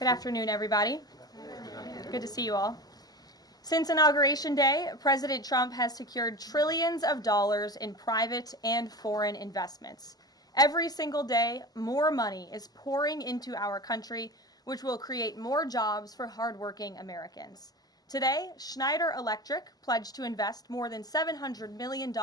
Good afternoon, everybody. Good to see you all. Since Inauguration Day, President Trump has secured trillions of dollars in private and foreign investments. Every single day, more money is pouring into our country, which will create more jobs for hardworking Americans. Today, Schneider Electric pledged to invest more than $700 million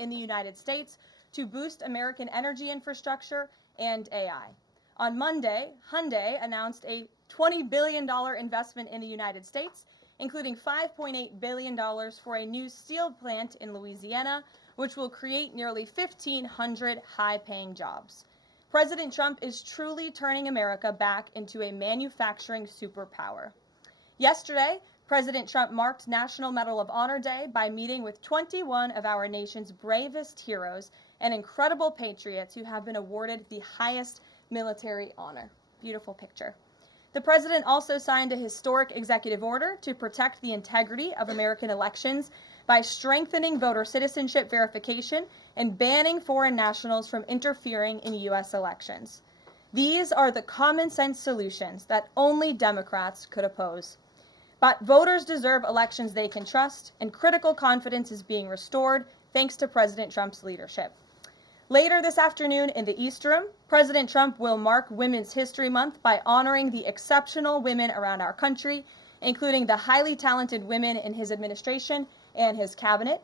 in the United States to boost American energy infrastructure and AI. On Monday, Hyundai announced a $20 billion investment in the United States, including $5.8 billion for a new steel plant in Louisiana, which will create nearly 1,500 high-paying jobs. President Trump is truly turning America back into a manufacturing superpower. Yesterday, President Trump marked National Medal of Honor Day by meeting with 21 of our nation's bravest heroes and incredible patriots who have been awarded the highest military honor. Beautiful picture. The president also signed a historic executive order to protect the integrity of American elections by strengthening voter citizenship verification and banning foreign nationals from interfering in U.S. elections. These are the common sense solutions that only Democrats could oppose. But voters deserve elections they can trust, and critical confidence is being restored thanks to President Trump's leadership. Later this afternoon in the East Room, President Trump will mark Women's History Month by honoring the exceptional women around our country, including the highly talented women in his administration and his cabinet.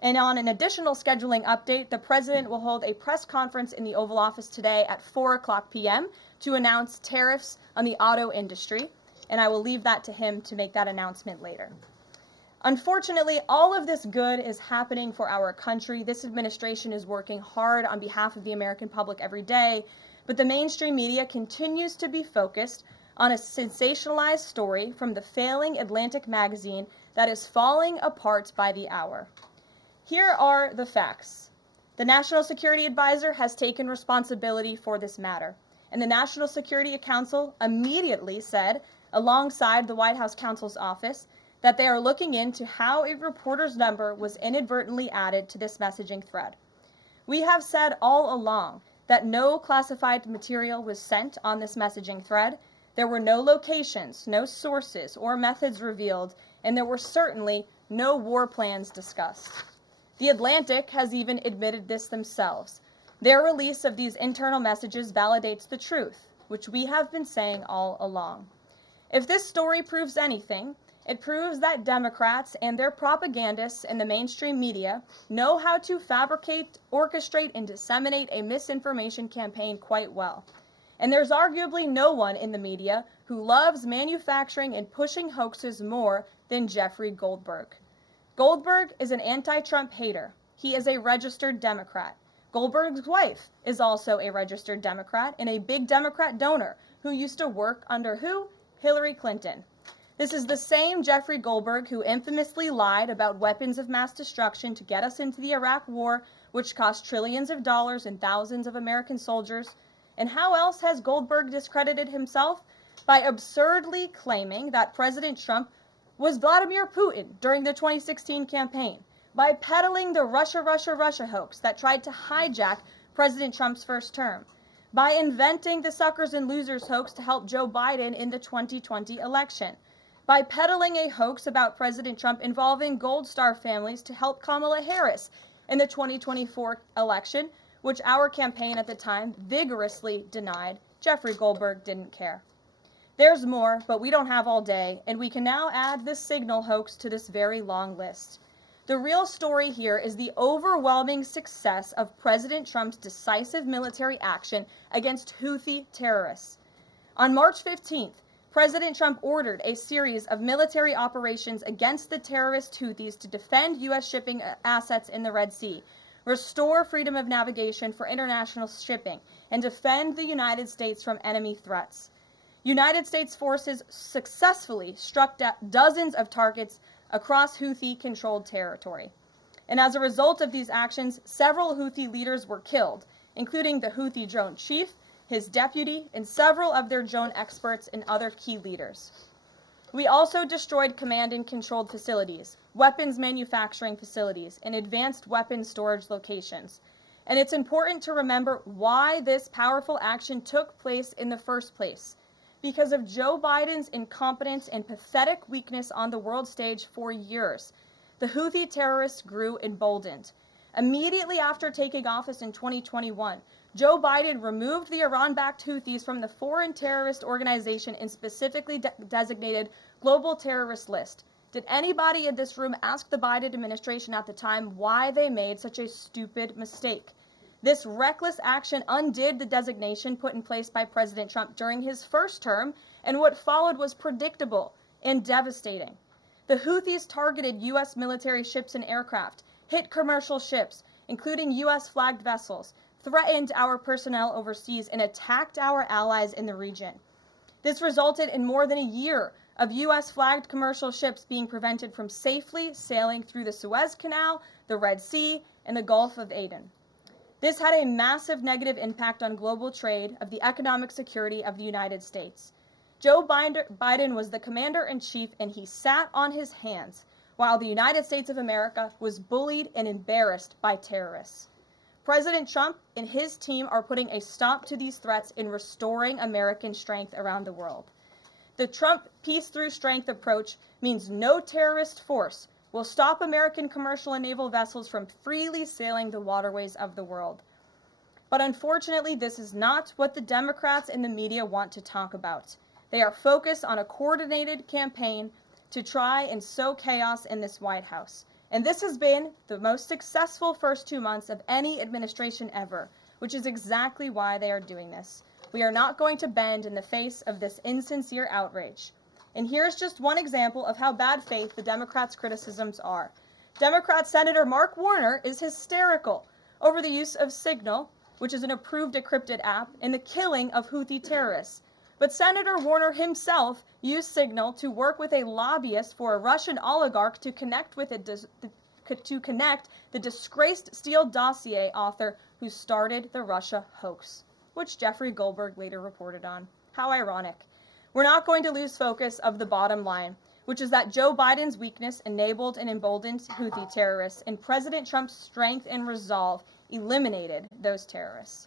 And on an additional scheduling update, the president will hold a press conference in the Oval Office today at 4:00 p.m. to announce tariffs on the auto industry, and I will leave that to him to make that announcement later. Unfortunately, all of this good is happening for our country. This administration is working hard on behalf of the American public every day, but the mainstream media continues to be focused on a sensationalized story from the failing Atlantic magazine that is falling apart by the hour. Here are the facts. The National Security Advisor has taken responsibility for this matter, and the National Security Council immediately said, alongside the White House counsel's office, that they are looking into how a reporter's number was inadvertently added to this messaging thread. We have said all along that no classified material was sent on this messaging thread. There were no locations, no sources, or methods revealed, and there were certainly no war plans discussed. The Atlantic has even admitted this themselves. Their release of these internal messages validates the truth, which we have been saying all along. If this story proves anything, it proves that Democrats and their propagandists in the mainstream media know how to fabricate, orchestrate, and disseminate a misinformation campaign quite well. And there's arguably no one in the media who loves manufacturing and pushing hoaxes more than Jeffrey Goldberg. Goldberg is an anti-Trump hater. He is a registered Democrat. Goldberg's wife is also a registered Democrat and a big Democrat donor who used to work under who? Hillary Clinton. This is the same Jeffrey Goldberg who infamously lied about weapons of mass destruction to get us into the Iraq War, which cost trillions of dollars and thousands of American soldiers. And how else has Goldberg discredited himself? By absurdly claiming that President Trump was Vladimir Putin during the 2016 campaign, by peddling the Russia hoax that tried to hijack President Trump's first term, by inventing the suckers and losers hoax to help Joe Biden in the 2020 election, by peddling a hoax about President Trump involving Gold Star families to help Kamala Harris in the 2024 election, which our campaign at the time vigorously denied. Jeffrey Goldberg didn't care. There's more, but we don't have all day, and we can now add this signal hoax to this very long list. The real story here is the overwhelming success of President Trump's decisive military action against Houthi terrorists. On March 15th, President Trump ordered a series of military operations against the terrorist Houthis to defend U.S. shipping assets in the Red Sea, restore freedom of navigation for international shipping, and defend the United States from enemy threats. United States forces successfully struck dozens of targets across Houthi-controlled territory. And as a result of these actions, several Houthi leaders were killed, including the Houthi drone chief, his deputy, and several of their drone experts and other key leaders. We also destroyed command and controlled facilities, weapons manufacturing facilities, and advanced weapons storage locations. And it's important to remember why this powerful action took place in the first place. because of Joe Biden's incompetence and pathetic weakness on the world stage for years. The Houthi terrorists grew emboldened. Immediately after taking office in 2021, Joe Biden removed the Iran-backed Houthis from the foreign terrorist organization and specifically designated global terrorist list. Did anybody in this room ask the Biden administration at the time why they made such a stupid mistake? This reckless action undid the designation put in place by President Trump during his first term, and what followed was predictable and devastating. The Houthis targeted U.S. military ships and aircraft, hit commercial ships, including U.S.-flagged vessels, threatened our personnel overseas, and attacked our allies in the region. This resulted in more than a year of U.S.-flagged commercial ships being prevented from safely sailing through the Suez Canal, the Red Sea, and the Gulf of Aden. This had a massive negative impact on global trade of the economic security of the United States. Joe Biden was the commander-in-chief, and he sat on his hands while the United States of America was bullied and embarrassed by terrorists. President Trump and his team are putting a stop to these threats and restoring American strength around the world. The Trump peace through strength approach means no terrorist force will stop American commercial and naval vessels from freely sailing the waterways of the world. But unfortunately, this is not what the Democrats and the media want to talk about. They are focused on a coordinated campaign to try and sow chaos in this White House. And this has been the most successful first 2 months of any administration ever, which is exactly why they are doing this. We are not going to bend in the face of this insincere outrage. And here's just one example of how bad faith the Democrats' criticisms are. Democrat Senator Mark Warner is hysterical over the use of Signal, which is an approved decrypted app, and the killing of Houthi terrorists. But Senator Warner himself used Signal to work with a lobbyist for a Russian oligarch to connect the disgraced Steele dossier author who started the Russia hoax, which Jeffrey Goldberg later reported on. How ironic. We're not going to lose focus of the bottom line, which is that Joe Biden's weakness enabled and emboldened Houthi terrorists, and President Trump's strength and resolve eliminated those terrorists.